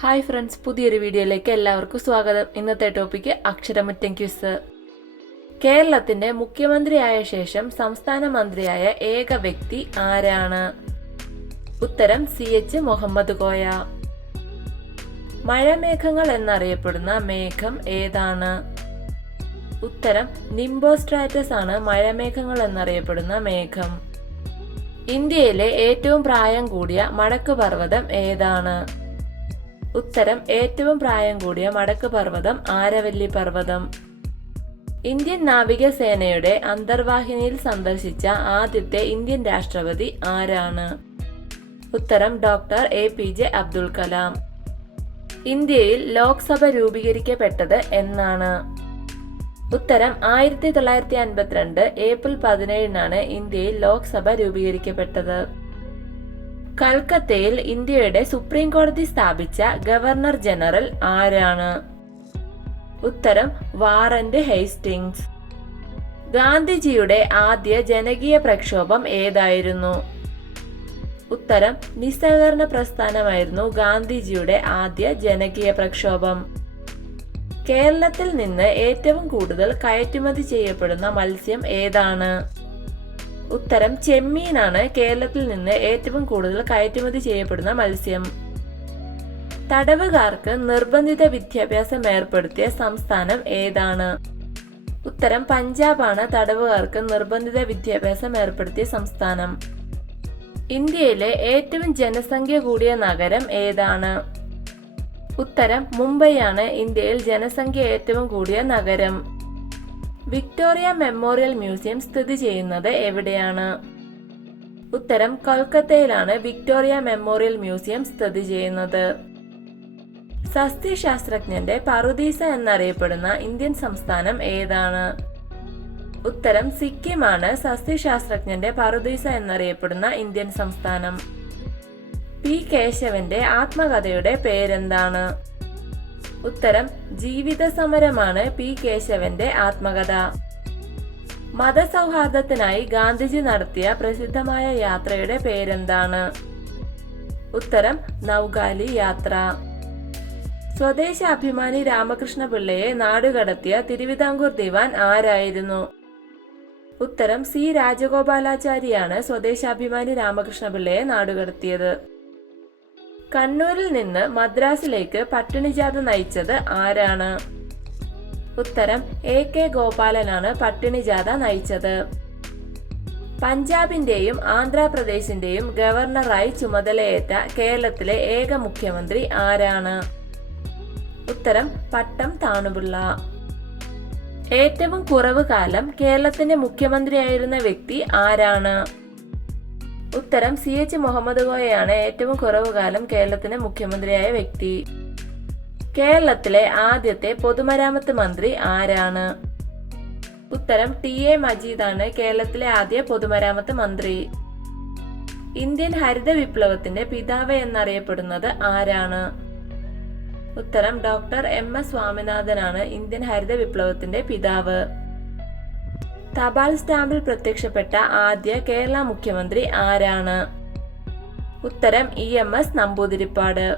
Hi friends, പുതിയൊരു വീഡിയോയിലേക്ക് എല്ലാവർക്കും സ്വാഗതം. ഇന്നത്തെ ടോപ്പിക്ക് അക്ഷരമുറ്റം ക്വിസ്. കേരളത്തിന്റെ മുഖ്യമന്ത്രിയായ ശേഷം സംസ്ഥാന മന്ത്രിയായ ഏക വ്യക്തി ആരാണ്? ഉത്തരം CH മുഹമ്മദ് കോയ. മഴമേഘങ്ങൾ എന്നറിയപ്പെടുന്ന മേഘം ഏതാണ്? ഉത്തരം നിംബോസ്ട്രാറ്റസ് ആണ് മഴമേഘങ്ങൾ എന്നറിയപ്പെടുന്ന മേഘം. ഇന്ത്യയിലെ ഏറ്റവും പ്രായം കൂടിയ മടക്ക് പർവ്വതം ഏതാണ്? ഉത്തരം ഏറ്റവും പ്രായം കൂടിയ മടക്ക് പർവ്വതം ആരവല്ലി പർവ്വതം. ഇന്ത്യൻ നാവികസേനയുടെ അന്തർവാഹിനിയിൽ സന്ദർശിച്ച ആദ്യത്തെ ഇന്ത്യൻ രാഷ്ട്രപതി ആരാണ്? ഉത്തരം ഡോക്ടർ APJ അബ്ദുൽ കലാം. ഇന്ത്യയിൽ ലോക്സഭ രൂപീകരിക്കപ്പെട്ടത് എന്നാണ്? ഉത്തരം 1952 ഏപ്രിൽ 17 ഇന്ത്യയിൽ ലോക്സഭ രൂപീകരിക്കപ്പെട്ടത്. കൽക്കത്തയിൽ ഇന്ത്യയുടെ സുപ്രീം കോടതി സ്ഥാപിച്ച ഗവർണർ ജനറൽ ആരാണ്? ഉത്തരം വാറന്റ് ഹേസ്റ്റിംഗ്സ്. ഗാന്ധിജിയുടെ ആദ്യ ജനകീയ പ്രക്ഷോഭം ഏതായിരുന്നു? ഉത്തരം നിസ്സഹകരണ പ്രസ്ഥാനമായിരുന്നു ഗാന്ധിജിയുടെ ആദ്യ ജനകീയ പ്രക്ഷോഭം. കേരളത്തിൽ നിന്ന് ഏറ്റവും കൂടുതൽ കയറ്റുമതി ചെയ്യപ്പെടുന്ന മത്സ്യം ഏതാണ്? ഉത്തരം ചെമ്മീനാണ് കേരളത്തിൽ നിന്ന് ഏറ്റവും കൂടുതൽ കയറ്റുമതി ചെയ്യപ്പെടുന്ന മത്സ്യം. തടവുകാർക്ക് നിർബന്ധിത വിദ്യാഭ്യാസം ഏർപ്പെടുത്തിയ സംസ്ഥാനം ഏതാണ്? ഉത്തരം പഞ്ചാബാണ് തടവുകാർക്ക് നിർബന്ധിത വിദ്യാഭ്യാസം ഏർപ്പെടുത്തിയ സംസ്ഥാനം. ഇന്ത്യയിലെ ഏറ്റവും ജനസംഖ്യ കൂടിയ നഗരം ഏതാണ്? ഉത്തരം മുംബൈയാണ് ഇന്ത്യയിൽ ജനസംഖ്യ ഏറ്റവും കൂടിയ നഗരം. വിക്ടോറിയ മെമ്മോറിയൽ മ്യൂസിയം സ്ഥിതി ചെയ്യുന്നത് എവിടെയാണ്? ഉത്തരം കൊൽക്കത്തയിലാണ് വിക്ടോറിയ മെമ്മോറിയൽ മ്യൂസിയം സ്ഥിതി ചെയ്യുന്നത്. സസ്യശാസ്ത്രജ്ഞന്റെ പറുദീസ എന്നറിയപ്പെടുന്ന ഇന്ത്യൻ സംസ്ഥാനം ഏതാണ്? ഉത്തരം സിക്കിമാണ് സസ്യശാസ്ത്രജ്ഞന്റെ പറുദീസ എന്നറിയപ്പെടുന്ന ഇന്ത്യൻ സംസ്ഥാനം. P. കേശവന്റെ ആത്മകഥയുടെ പേരെന്താണ്? ഉത്തരം ജീവിത സമരമാണ് P. കേശവന്റെ ആത്മകഥ. മതസൗഹാർദ്ദത്തിനായി ഗാന്ധിജി നടത്തിയ പ്രസിദ്ധമായ യാത്രയുടെ പേരെന്താണ്? ഉത്തരം നൗഗാലി യാത്ര. സ്വദേശാഭിമാനി രാമകൃഷ്ണ പിള്ളയെ നാടുകടത്തിയ തിരുവിതാംകൂർ ദിവാൻ ആരായിരുന്നു? ഉത്തരം C. രാജഗോപാലാചാരിയാണ് സ്വദേശാഭിമാനി രാമകൃഷ്ണ പിള്ളയെ നാടുകടത്തിയത്. കണ്ണൂരിൽ നിന്ന് മദ്രാസിലേക്ക് പട്ടിണിജാഥ നയിച്ചത് ആരാണ്? ഉത്തരം AK ഗോപാലനാണ് പട്ടിണിജാഥ നയിച്ചത്. പഞ്ചാബിന്റെയും ആന്ധ്രാപ്രദേശിന്റെയും ഗവർണറായി ചുമതലയേറ്റ കേരളത്തിലെ ഏക മുഖ്യമന്ത്രി ആരാണ്? ഉത്തരം പട്ടം താണുപിള്ള. ഏറ്റവും കുറവ് കാലം കേരളത്തിന്റെ മുഖ്യമന്ത്രിയായിരുന്ന വ്യക്തി ആരാണ്? ഉത്തരം CH മുഹമ്മദ് കോയയാണ് ഏറ്റവും കുറവ് കാലം കേരളത്തിന്റെ മുഖ്യമന്ത്രിയായ വ്യക്തി. കേരളത്തിലെ ആദ്യത്തെ പൊതുമരാമത്ത് മന്ത്രി ആരാണ്? ഉത്തരം TA മജീദാണ് കേരളത്തിലെ ആദ്യ പൊതുമരാമത്ത് മന്ത്രി. ഇന്ത്യൻ ഹരിത വിപ്ലവത്തിന്റെ പിതാവ് എന്നറിയപ്പെടുന്നത് ആരാണ്? ഉത്തരം ഡോക്ടർ MS സ്വാമിനാഥനാണ് ഇന്ത്യൻ ഹരിത വിപ്ലവത്തിന്റെ പിതാവ്. തപാൽ സ്റ്റാമ്പിൽ പ്രത്യക്ഷപ്പെട്ട ആദ്യ കേരള മുഖ്യമന്ത്രി ആരാണ്? ഉത്തരം EMS നമ്പൂതിരിപ്പാട്.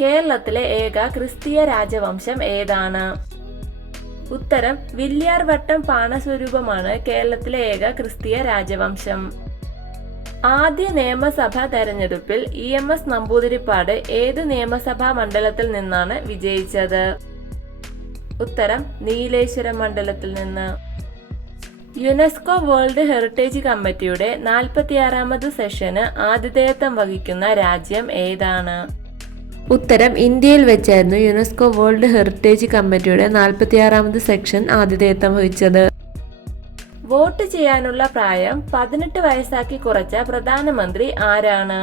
കേരളത്തിലെ ഏക ക്രിസ്തീയ രാജവംശം ഏതാണ്? ഉത്തരം വില്യാർ വട്ടം പാണസ്വരൂപമാണ് കേരളത്തിലെ ഏക ക്രിസ്തീയ രാജവംശം. ആദ്യ നിയമസഭാ തെരഞ്ഞെടുപ്പിൽ EMS നമ്പൂതിരിപ്പാട് ഏത് നിയമസഭാ മണ്ഡലത്തിൽ നിന്നാണ് വിജയിച്ചത്? ഉത്തരം നീലേശ്വരം മണ്ഡലത്തിൽ നിന്ന്. യുനെസ്കോ വേൾഡ് ഹെറിറ്റേജ് കമ്മിറ്റിയുടെ 46ാമത് സെഷന് ആതിഥേയത്വം വഹിക്കുന്ന രാജ്യം ഏതാണ്? ഉത്തരം ഇന്ത്യയിൽ വെച്ചായിരുന്നു യുനെസ്കോ വേൾഡ് ഹെറിറ്റേജ് കമ്മിറ്റിയുടെ 46ാമത് സെക്ഷൻ ആതിഥേയത്വം വഹിച്ചത്. വോട്ട് ചെയ്യാനുള്ള പ്രായം 18 വയസ്സാക്കി കുറച്ച പ്രധാനമന്ത്രി ആരാണ്?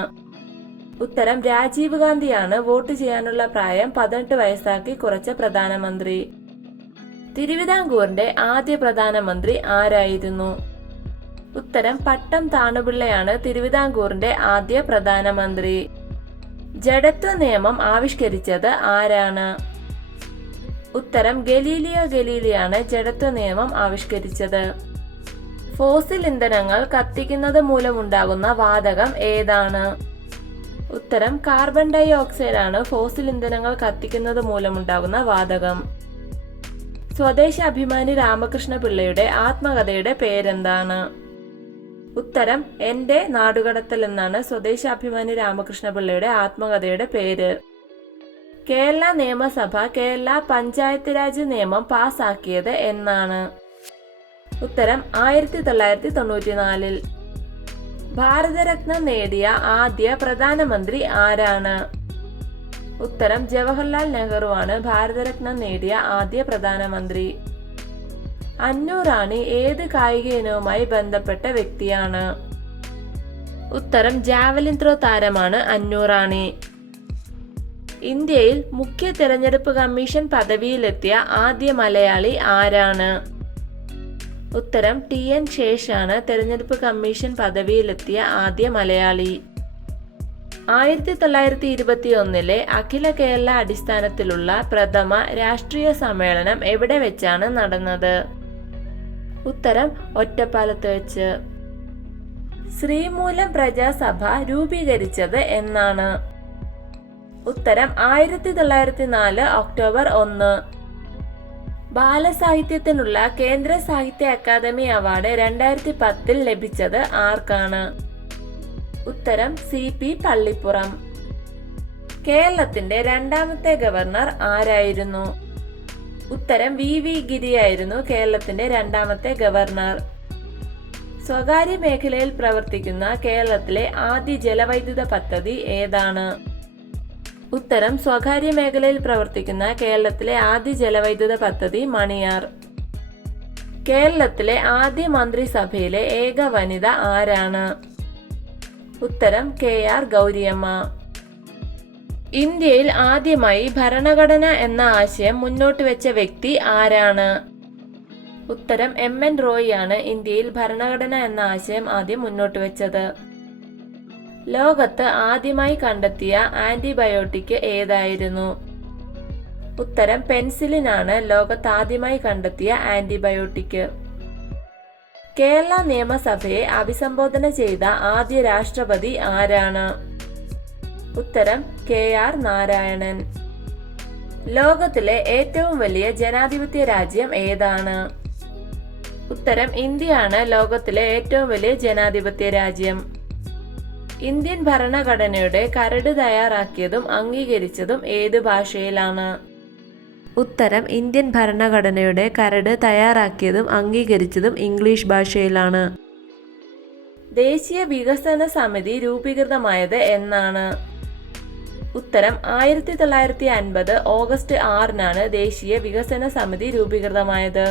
ഉത്തരം രാജീവ് ഗാന്ധിയാണ് വോട്ട് ചെയ്യാനുള്ള പ്രായം 18 വയസ്സാക്കി കുറച്ച പ്രധാനമന്ത്രി. തിരുവിതാംകൂറിന്റെ ആദ്യ പ്രധാനമന്ത്രി ആരായിരുന്നു? ഉത്തരം പട്ടം താണുപിള്ളയാണ് തിരുവിതാംകൂറിന്റെ ആദ്യ പ്രധാനമന്ത്രി. ജഡത്വ നിയമം ആവിഷ്കരിച്ചത് ആരാണ്? ഉത്തരം ഗലീലിയോ ഗലീലിയാണ് ജഡത്വ നിയമം ആവിഷ്കരിച്ചത്. ഫോസിൽ ഇന്ധനങ്ങൾ കത്തിക്കുന്നത് മൂലമുണ്ടാകുന്ന വാതകം ഏതാണ്? ഉത്തരം കാർബൺ ഡൈ ഓക്സൈഡ് ആണ് ഫോസിൽ ഇന്ധനങ്ങൾ കത്തിക്കുന്നത് മൂലമുണ്ടാകുന്ന വാതകം. സ്വദേശാഭിമാനി രാമകൃഷ്ണ പിള്ളയുടെ ആത്മകഥയുടെ പേരെന്താണ്? ഉത്തരം എന്റെ നാടുകടത്തൽ എന്നാണ് സ്വദേശാഭിമാനി രാമകൃഷ്ണ പിള്ളയുടെ ആത്മകഥയുടെ പേര്. കേരള നിയമസഭ കേരള പഞ്ചായത്ത് രാജ് നിയമം പാസാക്കിയത് എന്നാണ്? ഉത്തരം 1994. ഭാരതരത്ന നേടിയ ആദ്യ പ്രധാനമന്ത്രി ആരാണ്? ഉത്തരം ജവഹർലാൽ നെഹ്റു ആണ് ഭാരതരത്ന നേടിയ ആദ്യ പ്രധാനമന്ത്രി. അന്നു റാണി ഏത് കായിക ഇനവുമായി ബന്ധപ്പെട്ട വ്യക്തിയാണ്? ഉത്തരം ജാവലിൻ ത്രോ താരമാണ് അന്നു റാണി. ഇന്ത്യയിൽ മുഖ്യ തെരഞ്ഞെടുപ്പ് കമ്മീഷൻ പദവിയിലെത്തിയ ആദ്യ മലയാളി ആരാണ്? ഉത്തരം TN ശേഷാണ് തെരഞ്ഞെടുപ്പ് കമ്മീഷൻ പദവിയിലെത്തിയ ആദ്യ മലയാളി. 1921 അഖില കേരള അടിസ്ഥാനത്തിലുള്ള പ്രഥമ രാഷ്ട്രീയ സമ്മേളനം എവിടെ വെച്ചാണ് നടന്നത്? ഉത്തരം ഒറ്റപ്പാലത്ത് വെച്ച്. ശ്രീമൂലം പ്രജാസഭ രൂപീകരിച്ചത് എന്നാണ്? ഉത്തരം 1904 ഒക്ടോബർ 1. ബാലസാഹിത്യത്തിനുള്ള കേന്ദ്ര സാഹിത്യ അക്കാദമി അവാർഡ് 2010 ലഭിച്ചത് ആർക്കാണ്? ഉത്തരം CP പള്ളിപ്പുറം. കേരളത്തിന്റെ രണ്ടാമത്തെ ഗവർണർ ആരായിരുന്നു? ഉത്തരം VV ഗിരിയായിരുന്നു കേരളത്തിന്റെ രണ്ടാമത്തെ ഗവർണർ. സ്വകാര്യ മേഖലയിൽ പ്രവർത്തിക്കുന്ന കേരളത്തിലെ ആദ്യ ജലവൈദ്യുത പദ്ധതി ഏതാണ്? ഉത്തരം സ്വകാര്യ മേഖലയിൽ പ്രവർത്തിക്കുന്ന കേരളത്തിലെ ആദ്യ ജലവൈദ്യുത പദ്ധതി മണിയാർ. കേരളത്തിലെ ആദ്യ മന്ത്രിസഭയിലെ ഏക വനിത ആരാണ്? ഉത്തരം KR ഗൗരിയമ്മ. ഇന്ത്യയിൽ ആദ്യമായി ഭരണഘടന എന്ന ആശയം മുന്നോട്ട് വെച്ച വ്യക്തി ആരാണ്? ഉത്തരം MN റോയ് ആണ് ഇന്ത്യയിൽ ഭരണഘടന എന്ന ആശയം ആദ്യം മുന്നോട്ട് വെച്ചത്. ലോകത്ത് ആദ്യമായി കണ്ടെത്തിയ ആന്റിബയോട്ടിക് ഏതായിരുന്നു? ഉത്തരം പെൻസിലിൻ ആണ് ലോകത്ത് ആദ്യമായി കണ്ടെത്തിയ ആന്റിബയോട്ടിക്. കേരള നിയമസഭയെ അഭിസംബോധന ചെയ്ത ആദ്യ രാഷ്ട്രപതി ആരാണ്? ഉത്തരം KR നാരായണൻ. ലോകത്തിലെ ഏറ്റവും വലിയ ജനാധിപത്യ രാജ്യം ഏതാണ്? ഉത്തരം ഇന്ത്യയാണ് ലോകത്തിലെ ഏറ്റവും വലിയ ജനാധിപത്യ രാജ്യം. ഇന്ത്യൻ ഭരണഘടനയുടെ കരട് തയ്യാറാക്കിയതും അംഗീകരിച്ചതും ഏത് ഭാഷയിലാണ്? ഉത്തരം ഇന്ത്യൻ ഭരണഘടനയുടെ കരട് തയ്യാറാക്കിയതും അംഗീകരിച്ചതും ഇംഗ്ലീഷ് ഭാഷയിലാണ്. ദേശീയ വികസന സമിതി രൂപീകൃതമായത് എന്നാണ്? ഉത്തരം 1950 ഓഗസ്റ്റ് 6 ദേശീയ വികസന സമിതി രൂപീകൃതമായത്.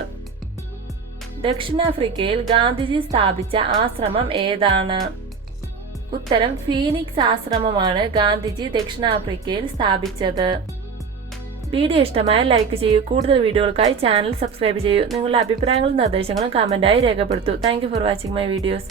ദക്ഷിണാഫ്രിക്കയിൽ ഗാന്ധിജി സ്ഥാപിച്ച ആശ്രമം ഏതാണ്? ഉത്തരം ഫീനിക്സ് ആശ്രമമാണ് ഗാന്ധിജി ദക്ഷിണാഫ്രിക്കയിൽ സ്ഥാപിച്ചത്. വീഡിയോ ഇഷ്ടമായ ലൈക്ക് ചെയ്യൂ. കൂടുതൽ വീഡിയോകൾക്കായി ചാനൽ സബ്സ്ക്രൈബ് ചെയ്യൂ. നിങ്ങളുടെ അഭിപ്രായങ്ങളും നിർദ്ദേശങ്ങളും കമന്റായി രേഖപ്പെടുത്തൂ. Thank you for watching my videos.